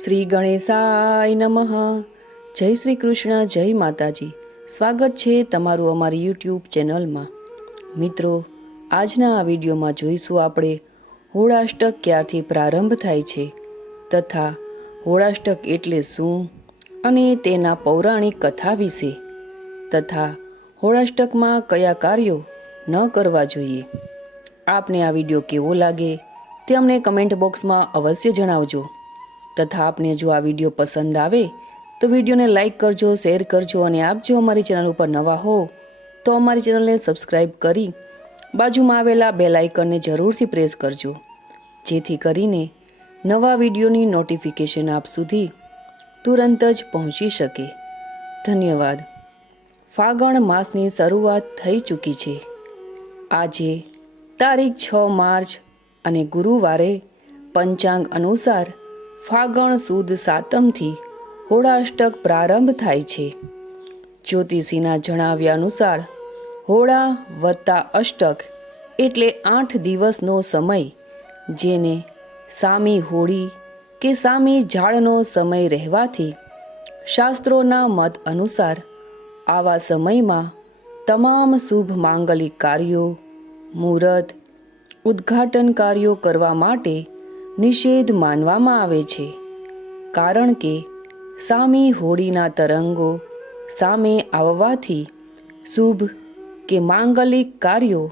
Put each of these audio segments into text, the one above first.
શ્રી ગણેશાય નમઃ. જય શ્રી કૃષ્ણ, જય માતાજી. સ્વાગત છે તમારું અમારી યુટ્યુબ ચેનલમાં. મિત્રો, આજના આ વિડીયોમાં જોઈશું આપણે હોળાષ્ટક ક્યારથી પ્રારંભ થાય છે તથા હોળાષ્ટક એટલે શું અને તેના પૌરાણિક કથા વિશે તથા હોળાષ્ટકમાં કયા કાર્યો ન કરવા જોઈએ. આપને આ વિડીયો કેવો લાગે તે અમને કમેન્ટ બોક્સમાં અવશ્ય જણાવજો. તથા આપને જો આ વિડીયો પસંદ આવે તો વિડીયોને લાઇક કરજો, શેર કરજો અને આપ જો અમારી ચેનલ ઉપર નવા હો તો અમારી ચેનલને સબસ્ક્રાઈબ કરી બાજુમાં આવેલા બેલ આઇકનને જરૂરથી પ્રેસ કરજો, જેથી કરીને નવા વિડીયોની નોટિફિકેશન આપ સુધી તુરંત જ પહોંચી શકે. ધન્યવાદ. ફાગણ માસની શરૂઆત થઈ ચૂકી છે. આજે તારીખ 6 માર્ચ અને ગુરુવારે પંચાંગ અનુસાર ફાગણ સુદ સાતમથી હોળાષ્ટક પ્રારંભ થાય છે. જ્યોતિષીના જણાવ્યા અનુસાર હોળા વત્તા અષ્ટક એટલે 8 દિવસનો સમય, જેને સામી હોળી કે સામી ઝાડનો સમય રહેવાથી શાસ્ત્રોના મત અનુસાર આવા સમયમાં તમામ શુભ માંગલિક કાર્યો, મુહૂર્ત, ઉદ્ઘાટન કાર્યો કરવા માટે નિષેધ માનવામાં આવે છે. કારણ કે સામી હોળીના તરંગો સામે આવવાથી શુભ કે માંગલિક કાર્યો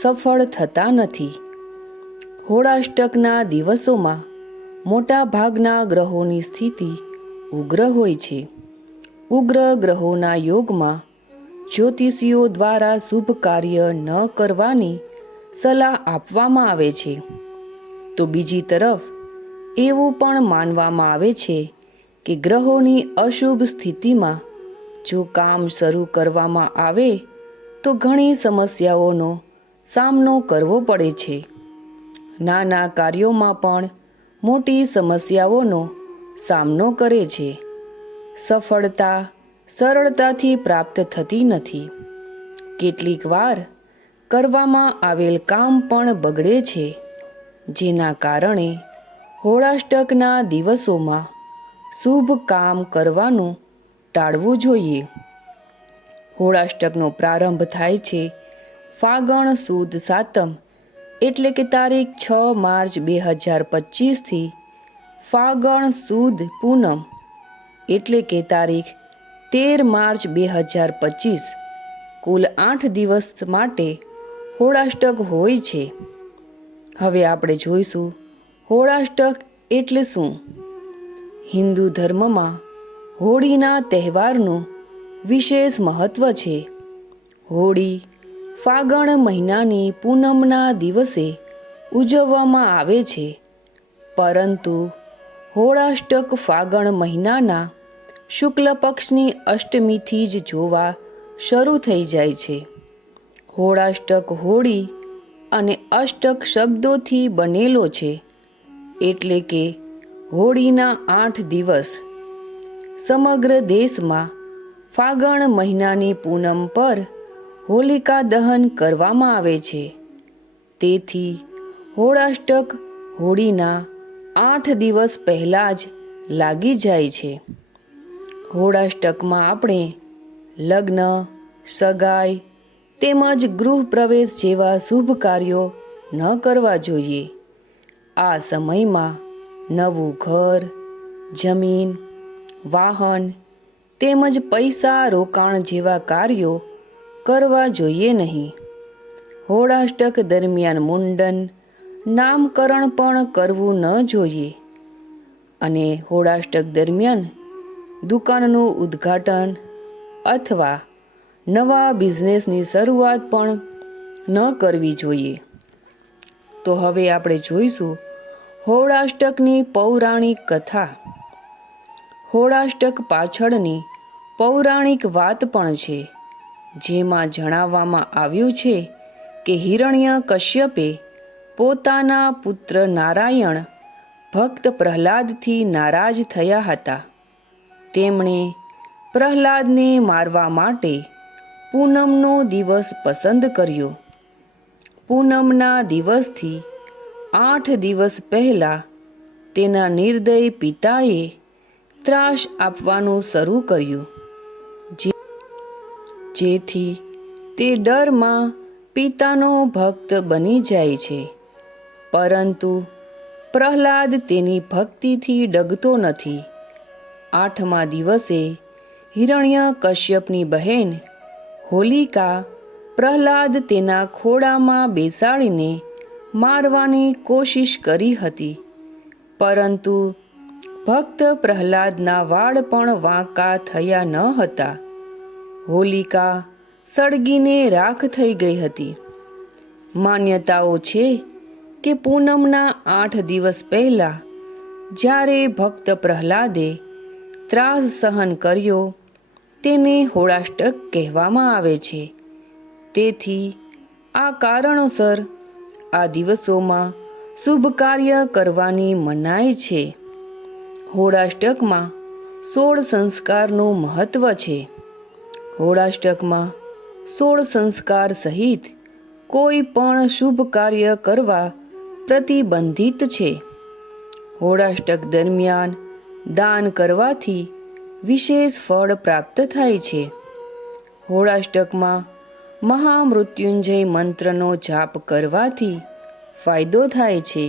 સફળ થતા નથી. હોળાષ્ટકના દિવસોમાં મોટા ભાગના ગ્રહોની સ્થિતિ ઉગ્ર હોય છે. ઉગ્ર ગ્રહોના યોગમાં જ્યોતિષીઓ દ્વારા શુભ કાર્ય ન કરવાની સલાહ આપવામાં આવે છે. તો બીજી તરફ એવું પણ માનવામાં આવે છે કે ગ્રહોની અશુભ સ્થિતિમાં જો કામ શરૂ કરવામાં આવે તો ઘણી સમસ્યાઓનો સામનો કરવો પડે છે. નાના કાર્યોમાં પણ મોટી સમસ્યાઓનો સામનો કરે છે. સફળતા સરળતાથી પ્રાપ્ત થતી નથી. કેટલીક વાર કરવામાં આવેલ કામ પણ બગડે છે, જેના કારણે હોળાષ્ટકના દિવસોમાં શુભ કામ કરવાનું ટાળવું જોઈએ. હોળાષ્ટકનો પ્રારંભ થાય છે ફાગણ સુદ સાતમ એટલે કે તારીખ 6 માર્ચ 2025થી ફાગણ સુદ પૂનમ એટલે કે તારીખ 13 માર્ચ 2025. કુલ 8 દિવસ માટે હોળાષ્ટક હોય છે. હવે આપણે જોઈશું હોળાષ્ટક એટલે શું. હિન્દુ ધર્મમાં હોળીના તહેવારનું વિશેષ મહત્વ છે. હોળી ફાગણ મહિનાની પૂનમના દિવસે ઉજવવામાં આવે છે, પરંતુ હોળાષ્ટક ફાગણ મહિનાના શુક્લ પક્ષની અષ્ટમીથી જ જોવા શરૂ થઈ જાય છે. હોળાષ્ટક હોળી અને અષ્ટક શબ્દોથી બનેલો છે, એટલે કે હોળીના 8 દિવસ. સમગ્ર દેશમાં ફાગણ મહિનાની પૂનમ પર હોલિકા દહન કરવામાં આવે છે. તેથી હોળાષ્ટક હોળીના 8 દિવસ પહેલાં જ લાગી જાય છે. હોળાષ્ટકમાં આપણે લગ્ન, સગાઈ તેમજ ગૃહ પ્રવેશ જેવા શુભ કાર્યો ન કરવા જોઈએ. આ સમયમાં નવું ઘર, જમીન, વાહન તેમજ પૈસા રોકાણ જેવા કાર્યો કરવા જોઈએ નહીં. હોળાષ્ટક દરમિયાન મુંડન, નામકરણ પણ કરવું ન જોઈએ. અને હોળાષ્ટક દરમિયાન દુકાનનું ઉદ્ઘાટન અથવા નવા બિઝનેસની શરૂઆત પણ ન કરવી જોઈએ. તો હવે આપણે જોઈશું હોળાષ્ટકની પૌરાણિક કથા. હોળાષ્ટક પાછળની પૌરાણિક વાત પણ છે, જેમાં જણાવવામાં આવ્યું છે કે હિરણ્યકશ્યપે પોતાના પુત્ર નારાયણ ભક્ત પ્રહલાદથી નારાજ થયા હતા. તેમણે પ્રહલાદને મારવા માટે પૂનમનો દિવસ પસંદ કર્યો. પૂનમના દિવસથી 8 દિવસ પહેલાં તેના નિર્દય પિતાએ ત્રાસ આપવાનું શરૂ કર્યું, જેથી તે ડરમાં પિતાનો ભક્ત બની જાય છે. પરંતુ પ્રહલાદ તેની ભક્તિથી ડગતો નથી. 8મા દિવસે હિરણ્યકશ્યપની બહેન હોલિકા પ્રહલાદ તેના ખોળામાં બેસાડીને મારવાની કોશિશ કરી હતી, પરંતુ ભક્ત પ્રહલાદના વાળ પણ વાંકા થયા ન હતા. હોલિકા સળગીને રાખ થઈ ગઈ હતી. માન્યતાઓ છે કે પૂનમના 8 દિવસ પહેલાં જ્યારે ભક્ત પ્રહલાદે ત્રાસ સહન કર્યો તેને હોળાષ્ટક કહેવામાં આવે છે. તેથી આ કારણોસર આ દિવસોમાં શુભ કાર્ય કરવાની મનાઈ છે. હોળાષ્ટકમાં 16 સંસ્કારનું મહત્વ છે. હોળાષ્ટકમાં 16 સંસ્કાર સહિત કોઈ પણ શુભ કાર્ય કરવા પ્રતિબંધિત છે. હોળાષ્ટક દરમિયાન દાન કરવાથી વિશેષ ફળ પ્રાપ્ત થાય છે. હોળાષ્ટકમાં મહામૃત્યુંજય મંત્રનો જાપ કરવાથી ફાયદો થાય છે.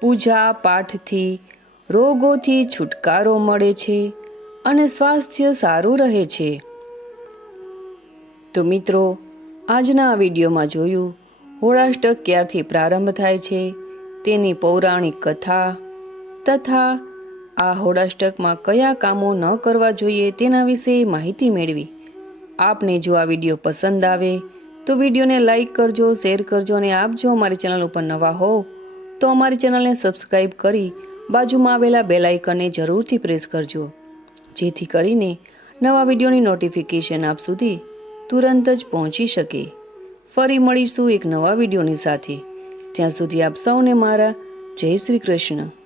પૂજા પાઠથી રોગોથી છુટકારો મળે છે અને સ્વાસ્થ્ય સારું રહે છે. તો મિત્રો, આજના આ વિડીયોમાં જોયું હોળાષ્ટક ક્યારથી પ્રારંભ થાય છે, તેની પૌરાણિક કથા તથા આ હોળાષ્ટકમાં કયા કામો ન કરવા જોઈએ તેના વિશે માહિતી મેળવી. આપને જો આ વિડીયો પસંદ આવે તો વિડીયોને લાઈક કરજો, શેર કરજો અને આપ જો અમારી ચેનલ ઉપર નવા હો તો અમારી ચેનલને સબસ્ક્રાઈબ કરી બાજુમાં આવેલા બેલ આઇકનને જરૂરથી પ્રેસ કરજો, જેથી કરીને નવા વિડીયોની નોટિફિકેશન આપ સુધી તુરંત જ પહોંચી શકે. ફરી મળીશું એક નવા વિડીયોની સાથે. ત્યાં સુધી આપ સૌને મારા જય શ્રી કૃષ્ણ.